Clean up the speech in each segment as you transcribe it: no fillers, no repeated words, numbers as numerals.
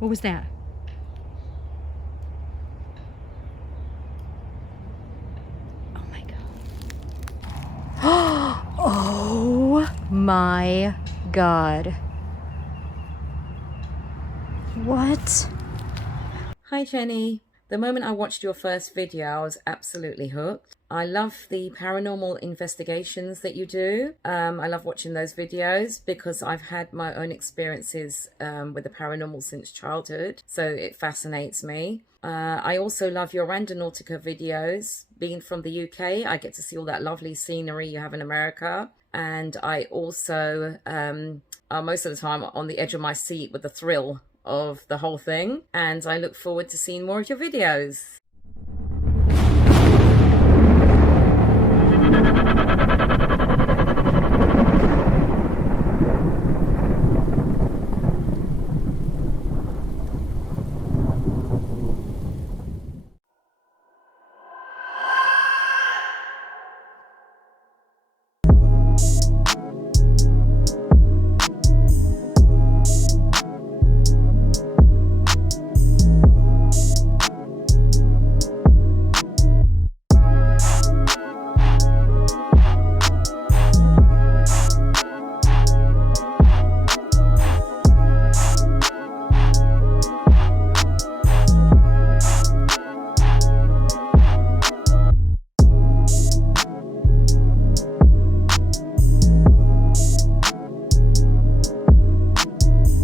What was that? Oh my god. Oh my god. What? Hi Jenny. The moment I watched your first video, I was absolutely hooked. I love the paranormal investigations that you do. I love watching those videos because I've had my own experiences with the paranormal since childhood, so it fascinates me. I also love your Randonautica videos. Being from the UK, I get to see all that lovely scenery you have in America. And I also, most of the time, on the edge of my seat with the thrill of the whole thing, and I look forward to seeing more of your videos.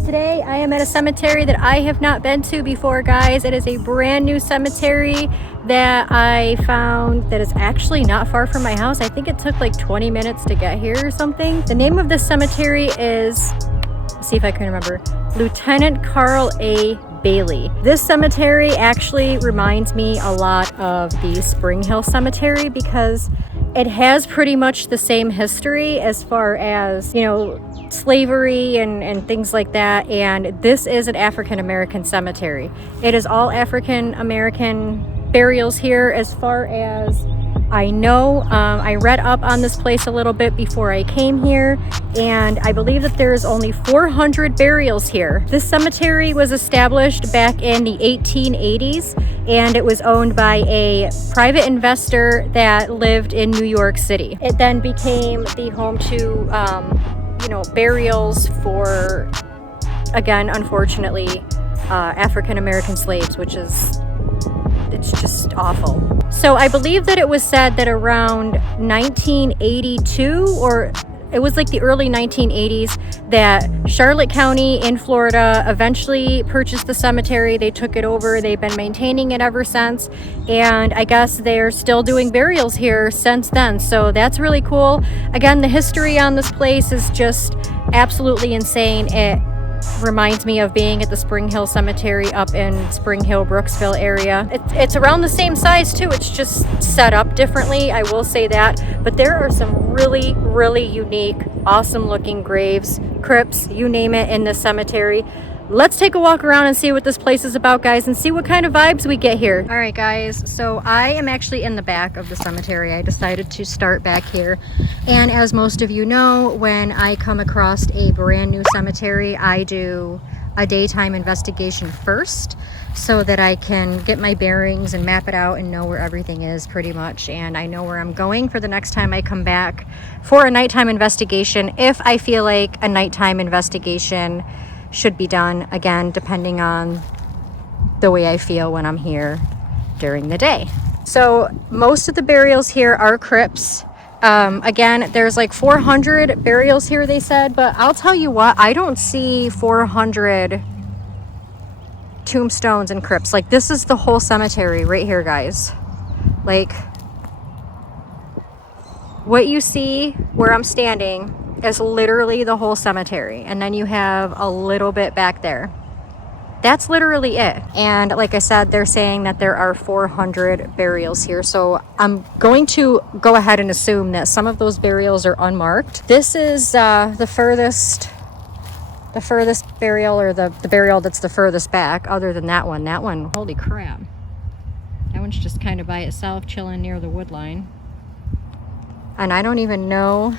Today I am at a cemetery that I have not been to before, guys. It is a brand new cemetery that I found that is actually not far from my house. I think it took like 20 minutes to get here or something. The name of this cemetery is, let's see if I can remember, Lieutenant Carl A. Bailey. This cemetery actually reminds me a lot of the Spring Hill Cemetery because it has pretty much the same history as far as, you know, slavery and things like that. And this is an African American cemetery. It is all African American burials here as far as I know. I read up on this place a little bit before I came here, and I believe that there is only 400 burials here. This cemetery was established back in the 1880s, and it was owned by a private investor that lived in New York City. It then became the home to you know, burials for, again, unfortunately, African American slaves, which is, it's just awful. So I believe that it was said that around 1982, or it was like the early 1980s, that Charlotte County in Florida eventually purchased the cemetery. They took it over. They've been maintaining it ever since. And I guess they're still doing burials here since then. So that's really cool. Again, the history on this place is just absolutely insane. It reminds me of being at the Spring Hill Cemetery up in Spring Hill, Brooksville area. It's around the same size too. It's just set up differently, I will say that. But there are some really, really unique, awesome looking graves, crypts, you name it, in this cemetery. Let's take a walk around and see what this place is about, guys, and see what kind of vibes we get here. All right, guys, so I am actually in the back of the cemetery. I decided to start back here. And as most of you know, when I come across a brand new cemetery, I do a daytime investigation first so that I can get my bearings and map it out and know where everything is pretty much. And I know where I'm going for the next time I come back for a nighttime investigation, if I feel like a nighttime investigation should be done, again, depending on the way I feel when I'm here during the day. So most of the burials here are crypts. Again, there's like 400 burials here, they said, but I'll tell you what, I don't see 400 tombstones and crypts. Like, this is the whole cemetery right here, guys. Like, what you see where I'm standing is literally the whole cemetery, and then you have a little bit back there. That's literally it. And like I said, they're saying that there are 400 burials here, so I'm going to go ahead and assume that some of those burials are unmarked. This is the furthest burial, or the burial that's the furthest back, other than that one, holy crap, that one's just kind of by itself, chilling near the wood line. And I don't even know.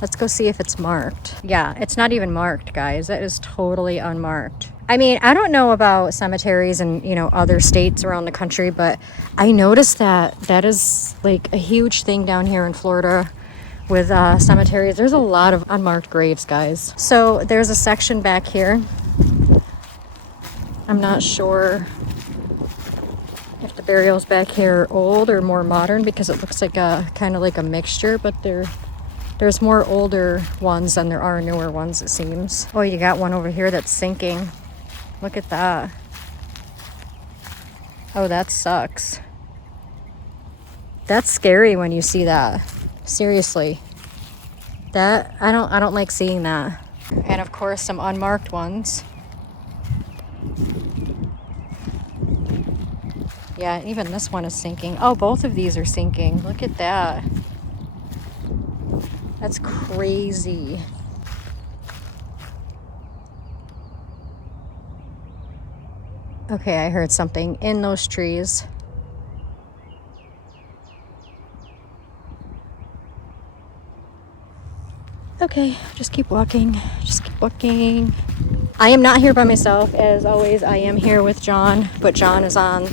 Let's go see if it's marked. Yeah, it's not even marked, guys. That is totally unmarked. I mean, I don't know about cemeteries in, you know, other states around the country, but I noticed that that is like a huge thing down here in Florida with cemeteries. There's a lot of unmarked graves, guys. So there's a section back here. I'm not sure if the burials back here are old or more modern, because it looks like a kind of like a mixture, but there's more older ones than there are newer ones, it seems. Oh, you got one over here that's sinking. Look at that. Oh, that sucks. That's scary when you see that. Seriously. That I don't like seeing that. And of course some unmarked ones. Yeah, even this one is sinking. Oh, both of these are sinking. Look at that. That's crazy. Okay, I heard something in those trees. Okay, just keep walking. Just keep walking. I am not here by myself. As always, I am here with John, but John is on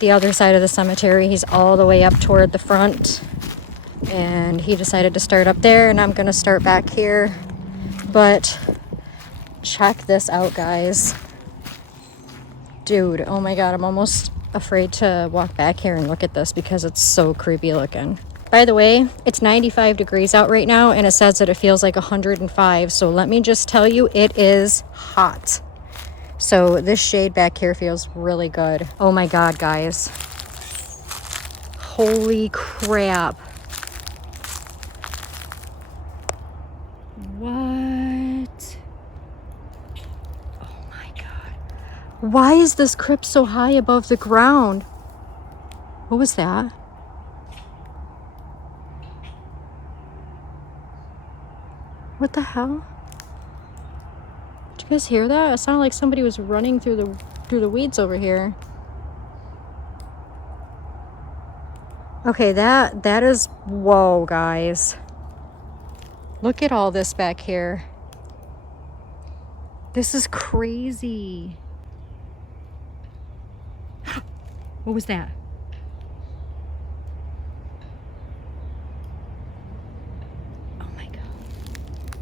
the other side of the cemetery. He's all the way up toward the front, and he decided to start up there, and I'm gonna start back here. But check this out, guys. Dude, oh my god, I'm almost afraid to walk back here and look at this because it's so creepy looking. By the way, it's 95 degrees out right now, and it says that it feels like 105, so let me just tell you, it is hot. So this shade back here feels really good. Oh my god, guys. Holy crap. What? Oh my god. Why is this crypt so high above the ground? What was that? What the hell? Did you guys hear that? It sounded like somebody was running through the weeds over here. Okay, that is, whoa, guys. Look at all this back here. This is crazy. What was that?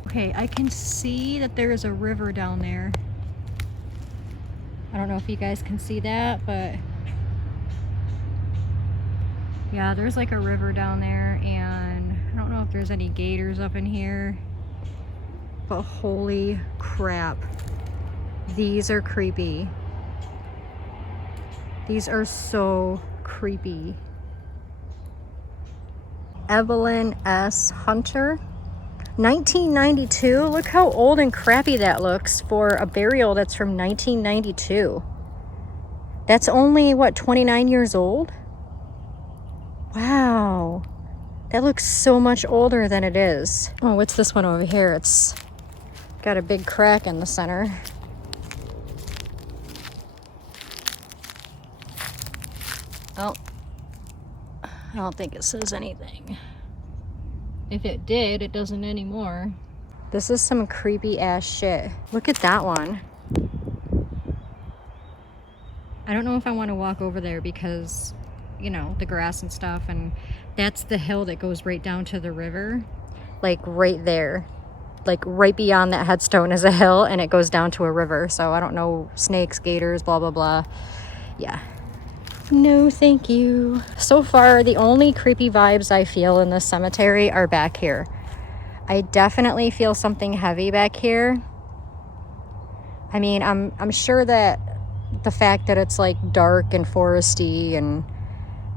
Okay, I can see that there is a river down there. I don't know if you guys can see that, but yeah, there's like a river down there, and I don't know if there's any gators up in here, but holy crap. These are creepy. These are so creepy. Evelyn S. Hunter. 1992. Look how old and crappy that looks for a burial that's from 1992. That's only, what, 29 years old? Wow. That looks so much older than it is. Oh, what's this one over here? It's got a big crack in the center. Oh, I don't think it says anything. If it did, it doesn't anymore. This is some creepy ass shit. Look at that one. I don't know if I want to walk over there because, you know, the grass and stuff, and that's the hill that goes right down to the river. Like right there. Like right beyond that headstone is a hill, and it goes down to a river. So I don't know, snakes, gators, blah, blah, blah. Yeah. No, thank you. So far, the only creepy vibes I feel in this cemetery are back here. I definitely feel something heavy back here. I mean, I'm sure that the fact that it's like dark and foresty and,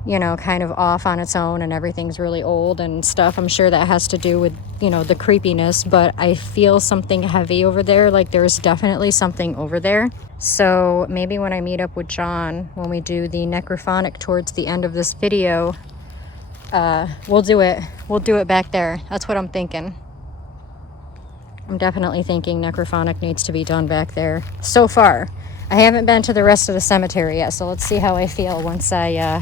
you know, kind of off on its own and everything's really old and stuff, I'm sure that has to do with, you know, the creepiness, but I feel something heavy over there. Like there's definitely something over there. So maybe when I meet up with John, when we do the Necrophonic towards the end of this video, we'll do it. We'll do it back there. That's what I'm thinking. I'm definitely thinking Necrophonic needs to be done back there. So far, I haven't been to the rest of the cemetery yet, so let's see how I feel once I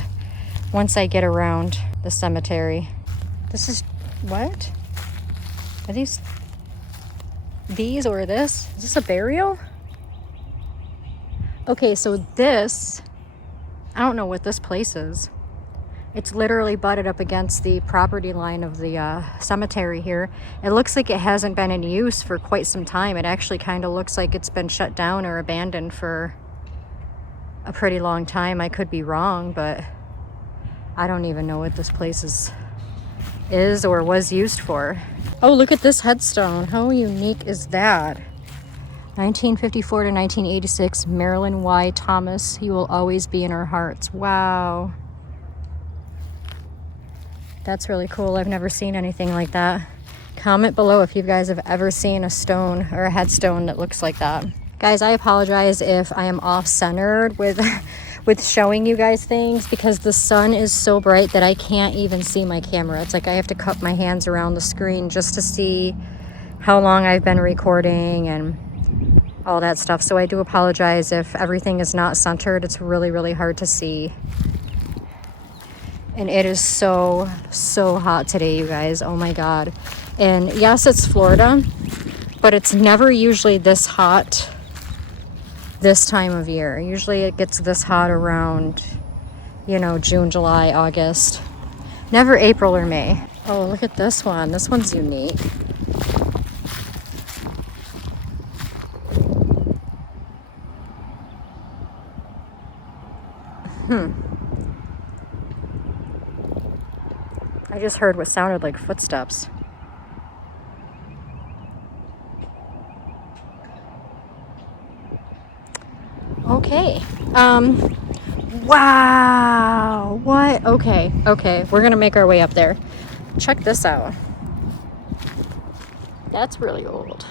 get around the cemetery. This is, what? Are these or this? Is this a burial? Okay, so this, I don't know what this place is. It's literally butted up against the property line of the cemetery here. It looks like it hasn't been in use for quite some time. It actually kind of looks like it's been shut down or abandoned for a pretty long time. I could be wrong, but I don't even know what this place is or was used for. Oh, look at this headstone. How unique is that? 1954 to 1986, Marilyn Y. Thomas. You will always be in our hearts. Wow. That's really cool. I've never seen anything like that. Comment below if you guys have ever seen a stone or a headstone that looks like that. Guys, I apologize if I am off-centered with showing you guys things because the sun is so bright that I can't even see my camera. It's like I have to cup my hands around the screen just to see how long I've been recording and all that stuff. So I do apologize if everything is not centered. It's really, really hard to see. And it is so, so hot today, you guys. Oh my God. And yes, it's Florida, but it's never usually this hot this time of year. Usually it gets this hot around, you know, June, July, August. Never April or May. Oh, look at this one. This one's unique. I just heard what sounded like footsteps. Okay. Wow. What? Okay. Okay. We're going to make our way up there. Check this out. That's really old.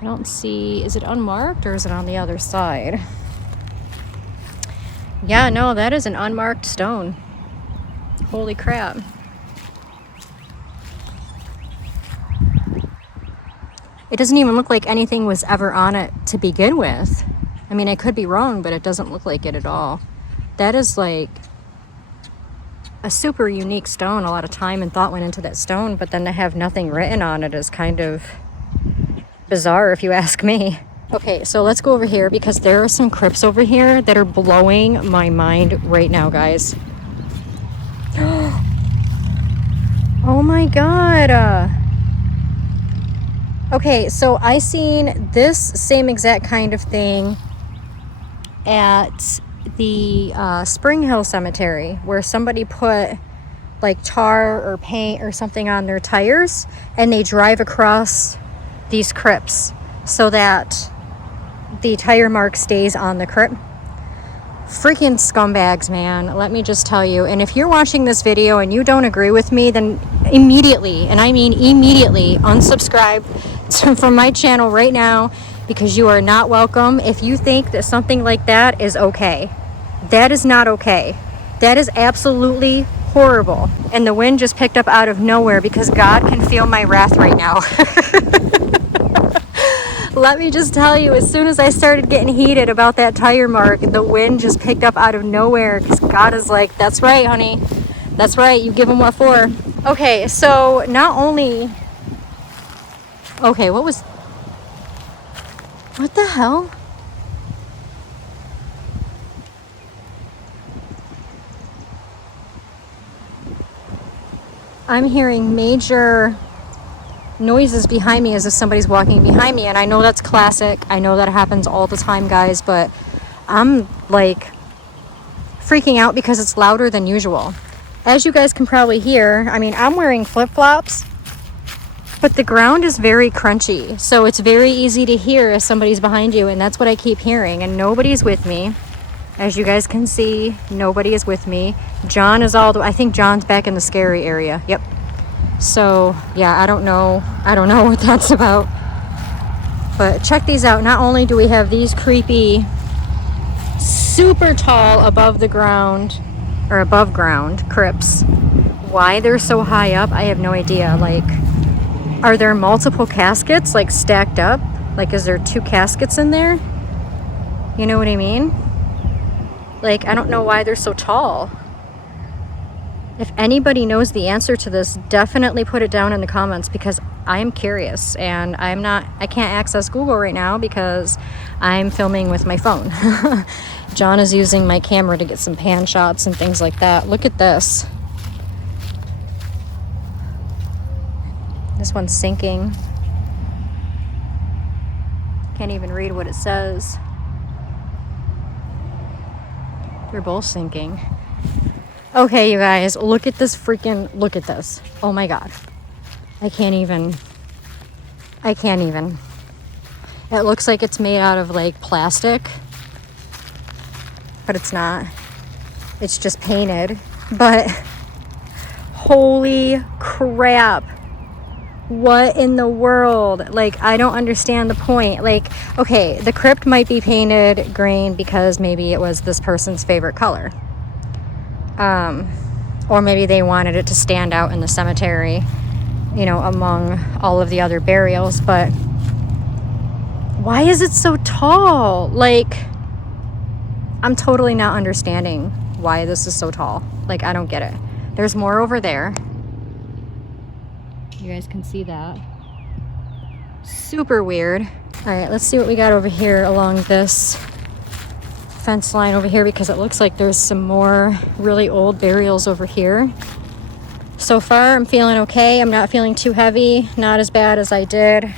I don't see, is it unmarked or is it on the other side? Yeah, no, that is an unmarked stone. Holy crap. It doesn't even look like anything was ever on it to begin with. I mean, I could be wrong, but it doesn't look like it at all. That is like a super unique stone. A lot of time and thought went into that stone, but then to have nothing written on it is kind of bizarre if you ask me. Okay, so let's go over here because there are some crypts over here that are blowing my mind right now, guys. Oh my God. Okay, so I seen this same exact kind of thing at the Spring Hill Cemetery where somebody put like tar or paint or something on their tires and they drive across these crypts so that the tire mark stays on the crypt. Freaking scumbags, man. Let me just tell you. And if you're watching this video and you don't agree with me, then immediately, and I mean immediately, unsubscribe from my channel right now because you are not welcome if you think that something like that is okay. That is not okay. That is absolutely horrible. And the wind just picked up out of nowhere because God can feel my wrath right now. Let me just tell you, as soon as I started getting heated about that tire mark, the wind just picked up out of nowhere because God is like, that's right, honey. That's right. You give them what for. Okay, so not only... Okay, what the hell? I'm hearing major noises behind me as if somebody's walking behind me, and I know that's classic. I know that happens all the time, guys, but I'm like freaking out because it's louder than usual. As you guys can probably hear, I mean, I'm wearing flip-flops, but the ground is very crunchy, so it's very easy to hear if somebody's behind you, and that's what I keep hearing, and nobody's with me. As you guys can see, nobody is with me. John is I think John's back in the scary area. Yep. So yeah, I don't know what that's about, but check these out. Not only do we have these creepy, super tall above ground crypts. Why they're so high up, I have no idea. Like, are there multiple caskets like stacked up? Like, is there 2 caskets in there? You know what I mean? Like, I don't know why they're so tall. If anybody knows the answer to this, definitely put it down in the comments because I'm curious, and I can't access Google right now because I'm filming with my phone. John is using my camera to get some pan shots and things like that. Look at this. This one's sinking. Can't even read what it says. They're both sinking. Okay, you guys, look at this look at this. Oh my God. I can't even. It looks like it's made out of like plastic, but it's not. It's just painted. But holy crap. What in the world? Like, I don't understand the point. Like, okay, the crypt might be painted green because maybe it was this person's favorite color. Or maybe they wanted it to stand out in the cemetery, you know, among all of the other burials. But why is it so tall? Like, I'm totally not understanding why this is so tall. Like, I don't get it. There's more over there. You guys can see that. Super weird. All right, let's see what we got over here along this fence line over here, because it looks like there's some more really old burials over here. So far, I'm feeling okay. I'm not feeling too heavy. Not as bad as I did.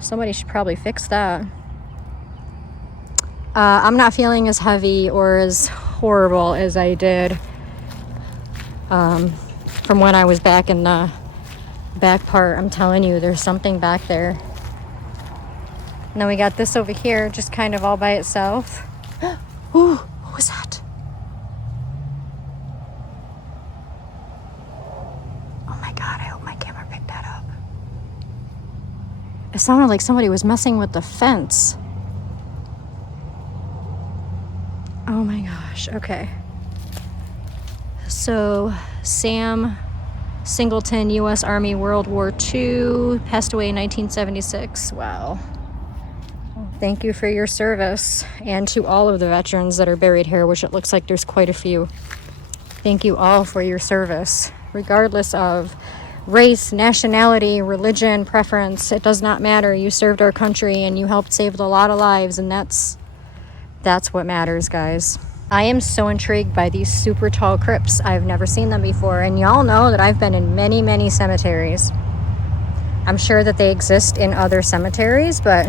Somebody should probably fix that. I'm not feeling as heavy or as horrible as I did from when I was back in the back part. I'm telling you, there's something back there. And then we got this over here, just kind of all by itself. Ooh, what was that? Oh my God, I hope my camera picked that up. It sounded like somebody was messing with the fence. Oh my gosh, okay. So, Sam Singleton, U.S. Army, World War II, passed away in 1976. Wow. Thank you for your service, and to all of the veterans that are buried here, which it looks like there's quite a few. Thank you all for your service, regardless of race, nationality, religion, preference. It does not matter. You served our country and you helped save a lot of lives, and that's what matters, guys. I am so intrigued by these super tall crypts. I've never seen them before, and y'all know that I've been in many, many cemeteries. I'm sure that they exist in other cemeteries, but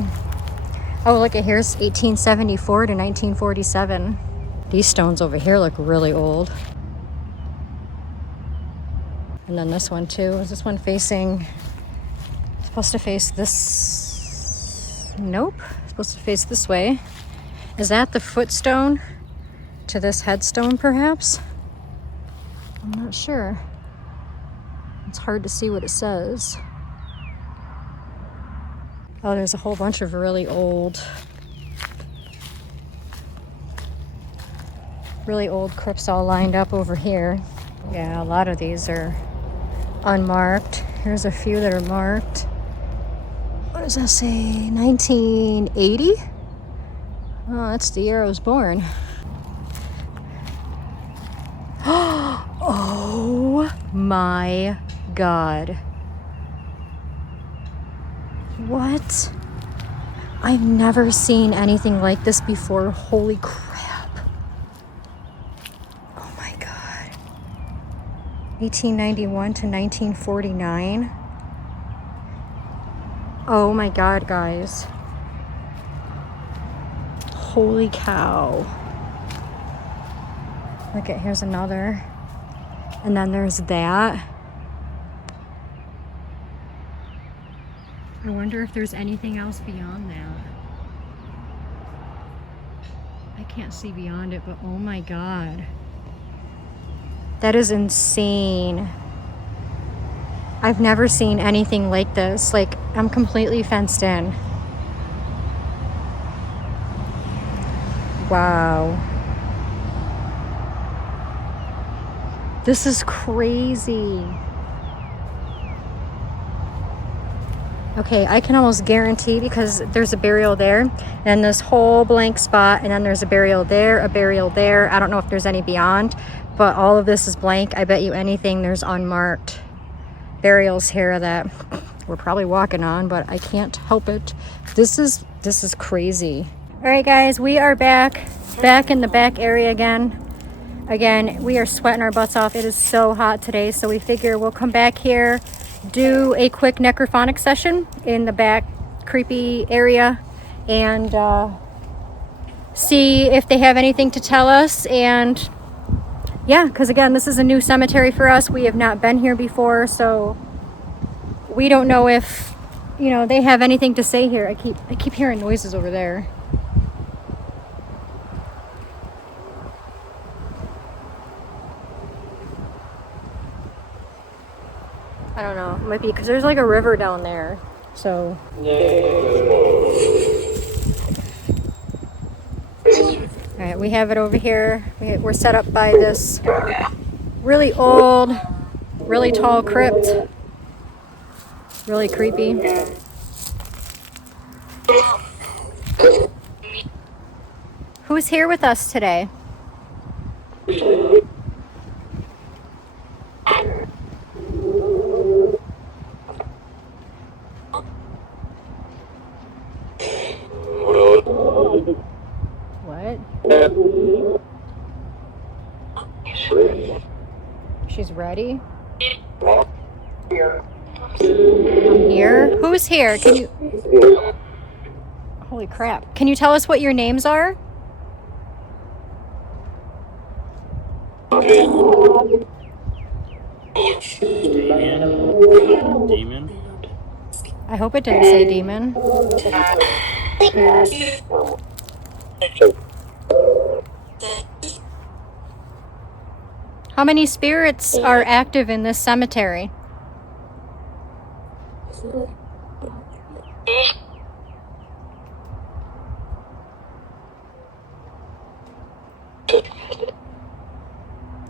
oh, look at here's 1874 to 1947. These stones over here look really old. And then this one too. Is this one facing, supposed to face this? Nope, supposed to face this way. Is that the footstone to this headstone, perhaps? I'm not sure. It's hard to see what it says. Oh, there's a whole bunch of really old crypts all lined up over here. Yeah, a lot of these are unmarked. Here's a few that are marked. What does that say? 1980? Oh, that's the year I was born. Oh my God. What? I've never seen anything like this before. Holy crap. Oh my God. 1891 to 1949. Oh my God, guys. Holy cow. Look at, here's another. And then there's that. I wonder if there's anything else beyond that. I can't see beyond it, but oh my God. That is insane. I've never seen anything like this. Like, I'm completely fenced in. Wow. This is crazy. Okay, I can almost guarantee, because there's a burial there, and this whole blank spot, and then there's a burial there, a burial there. I don't know if there's any beyond, but all of this is blank. I bet you anything there's unmarked burials here that we're probably walking on, but I can't help it. This is crazy. All right, guys, we are back in the back area again. Again, we are sweating our butts off. It is so hot today, so we figure we'll come back here, do a quick necrophonic session in the back creepy area, and see if they have anything to tell us. And yeah, because again, this is a new cemetery for us. We have not been here before, so we don't know if, you know, they have anything to say here. I keep hearing noises over there. I don't know. It might be because there's like a river down there. So. All right, we have it over here. We're set up by this really old, really tall crypt. Really creepy. Who's here with us today? What? She's ready? I'm here? Who's here? Can you... Holy crap. Can you tell us what your names are? Demon. I hope it didn't say demon. How many spirits are active in this cemetery?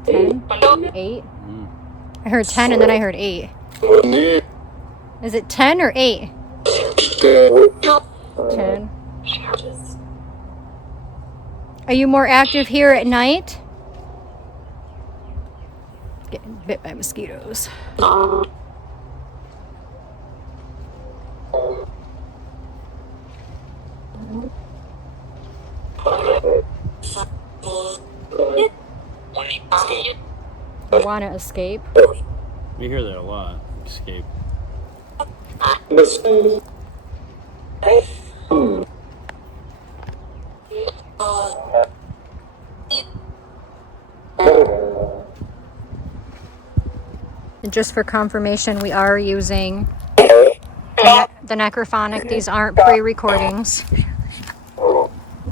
Ten? 8? I heard 10 and then I heard 8. Is it 10 or 8? 10. Are you more active here at night? Getting bit by mosquitoes. I want to escape. We hear that a lot. Escape. And just for confirmation, we are using the Necrophonic. These aren't pre-recordings.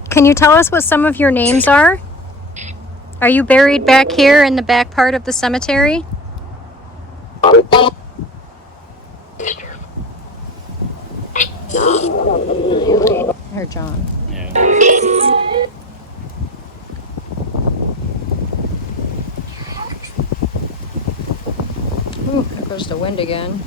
Can you tell us what some of your names are? Are you buried back here in the back part of the cemetery? I heard John. Yeah. Ooh, there goes the wind again.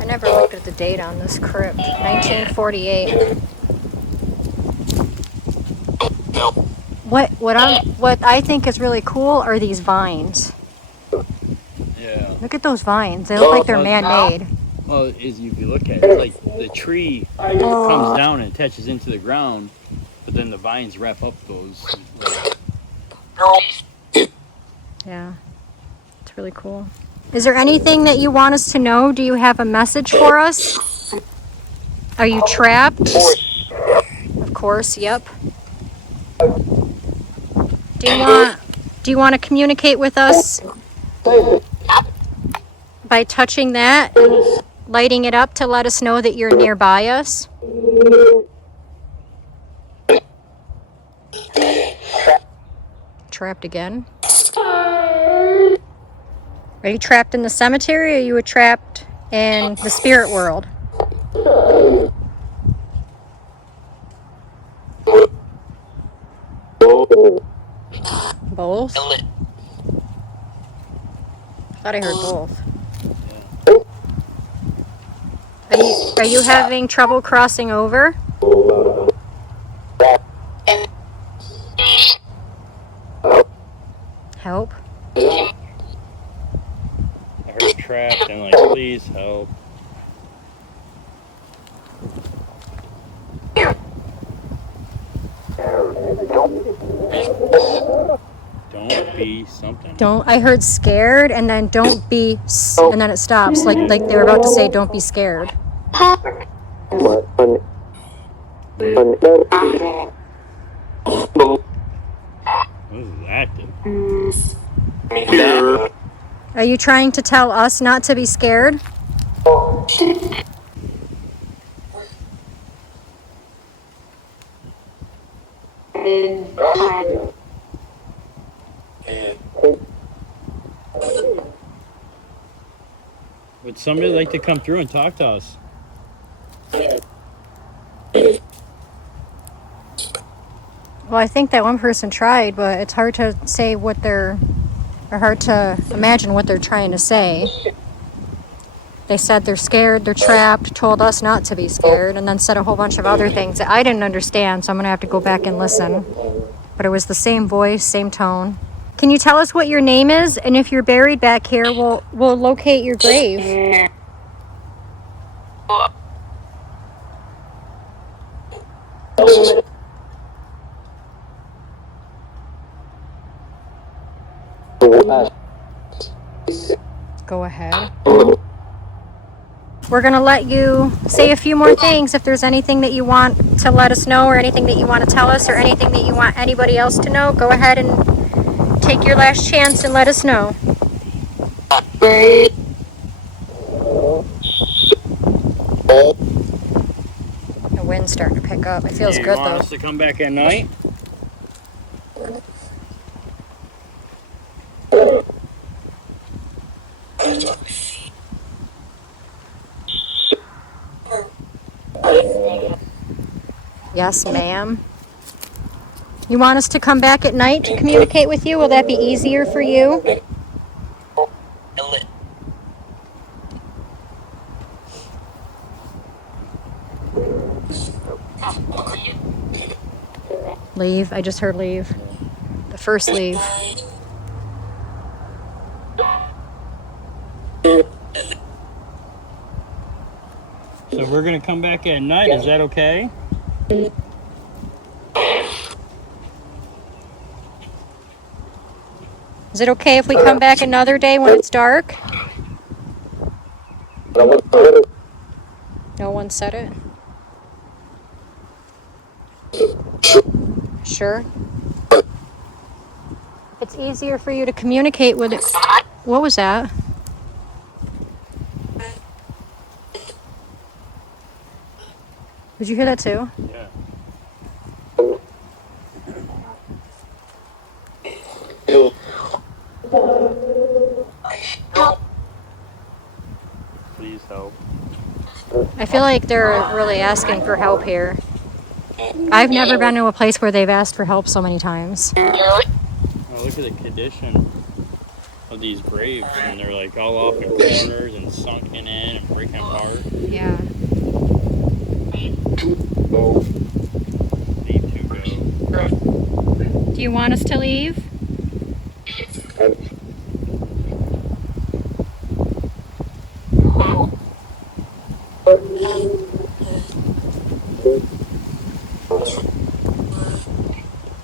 I never looked at the date on this crypt. 1948. What I think is really cool are these vines. Yeah. Look at those vines. They look like they're man-made. Well, if you look at it, it's like the tree comes down and attaches into the ground, but then the vines wrap up those. Yeah, it's really cool. Is there anything that you want us to know? Do you have a message for us? Are you trapped? Of course, yep. Do you want to communicate with us by touching that and lighting it up to let us know that you're nearby us? Trapped again. Are you trapped in the cemetery, or are you trapped in the spirit world? Both? Thought I heard both. Are you having trouble crossing over? trapped and like, please help. Don't be something. Don't, I heard scared and then don't be, and then it stops. Like they were about to say, don't be scared. This is active. Are you trying to tell us not to be scared? Would somebody like to come through and talk to us? Well, I think that one person tried, but it's hard to say what they're, or hard to imagine what they're trying to say. They said they're scared, they're trapped, told us not to be scared, and then said a whole bunch of other things that I didn't understand, so I'm going to have to go back and listen. But it was the same voice, same tone. Can you tell us what your name is? And if you're buried back here, we'll locate your grave. Go ahead. We're going to let you say a few more things if there's anything that you want to let us know or anything that you want to tell us or anything that you want anybody else to know. Go ahead and take your last chance and let us know. The wind's starting to pick up. It feels You good want though. us to come back at night? Yes, ma'am. You want us to come back at night to communicate with you? Will that be easier for you? Leave. I just heard leave. The first leave. So we're gonna come back at night, is that okay? Is it okay if we come back another day when it's dark? No one said it? Sure. It's easier for you to communicate with it. What was that? Did you hear that too? Yeah. Please help. I feel like they're really asking for help here. I've never been to a place where they've asked for help so many times. Oh, look at the condition of these graves, and they're like all off in corners and sunken in and breaking apart. Yeah. Need to go. Do you want us to leave?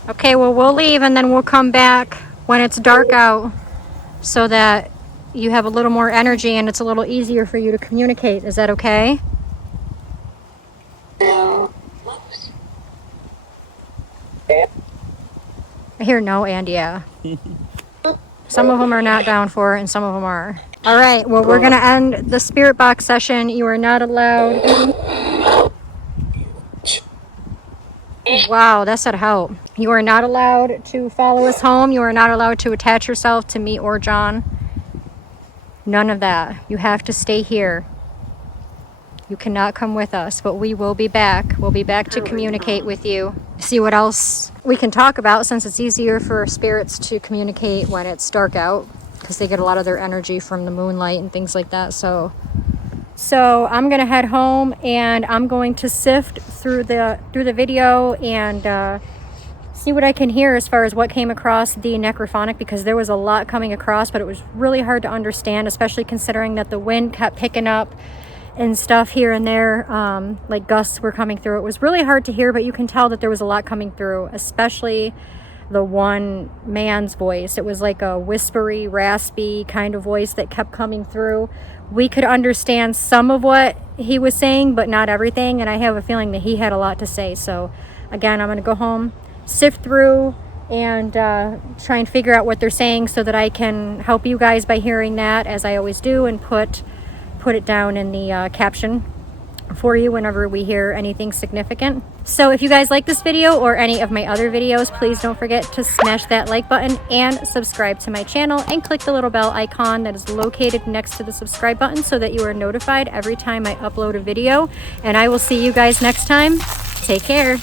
Okay, well, we'll leave and then we'll come back when it's dark out so that you have a little more energy and it's a little easier for you to communicate. Is that okay? I hear no and yeah. Some of them are not down for it and some of them are. All right, well, we're going to end the spirit box session. You are not allowed. Wow, that said help. You are not allowed to follow us home. You are not allowed to attach yourself to me or John. None of that. You have to stay here. You cannot come with us, but we will be back. We'll be back to communicate with you. See what else we can talk about, since it's easier for spirits to communicate when it's dark out because they get a lot of their energy from the moonlight and things like that. So I'm gonna head home and I'm going to sift through the video and see what I can hear as far as what came across the Necrophonic, because there was a lot coming across, but it was really hard to understand, especially considering that the wind kept picking up and stuff here and there, like gusts were coming through. It was really hard to hear, but you can tell that there was a lot coming through, especially the one man's voice. It was like a whispery, raspy kind of voice that kept coming through. We could understand some of what he was saying, but not everything, and I have a feeling that he had a lot to say. So again, I'm going to go home, sift through, and try and figure out what they're saying so that I can help you guys by hearing that, as I always do, and put it down in the caption for you whenever we hear anything significant. So if you guys like this video or any of my other videos, please don't forget to smash that like button and subscribe to my channel, and click the little bell icon that is located next to the subscribe button so that you are notified every time I upload a video. And I will see you guys next time. Take care.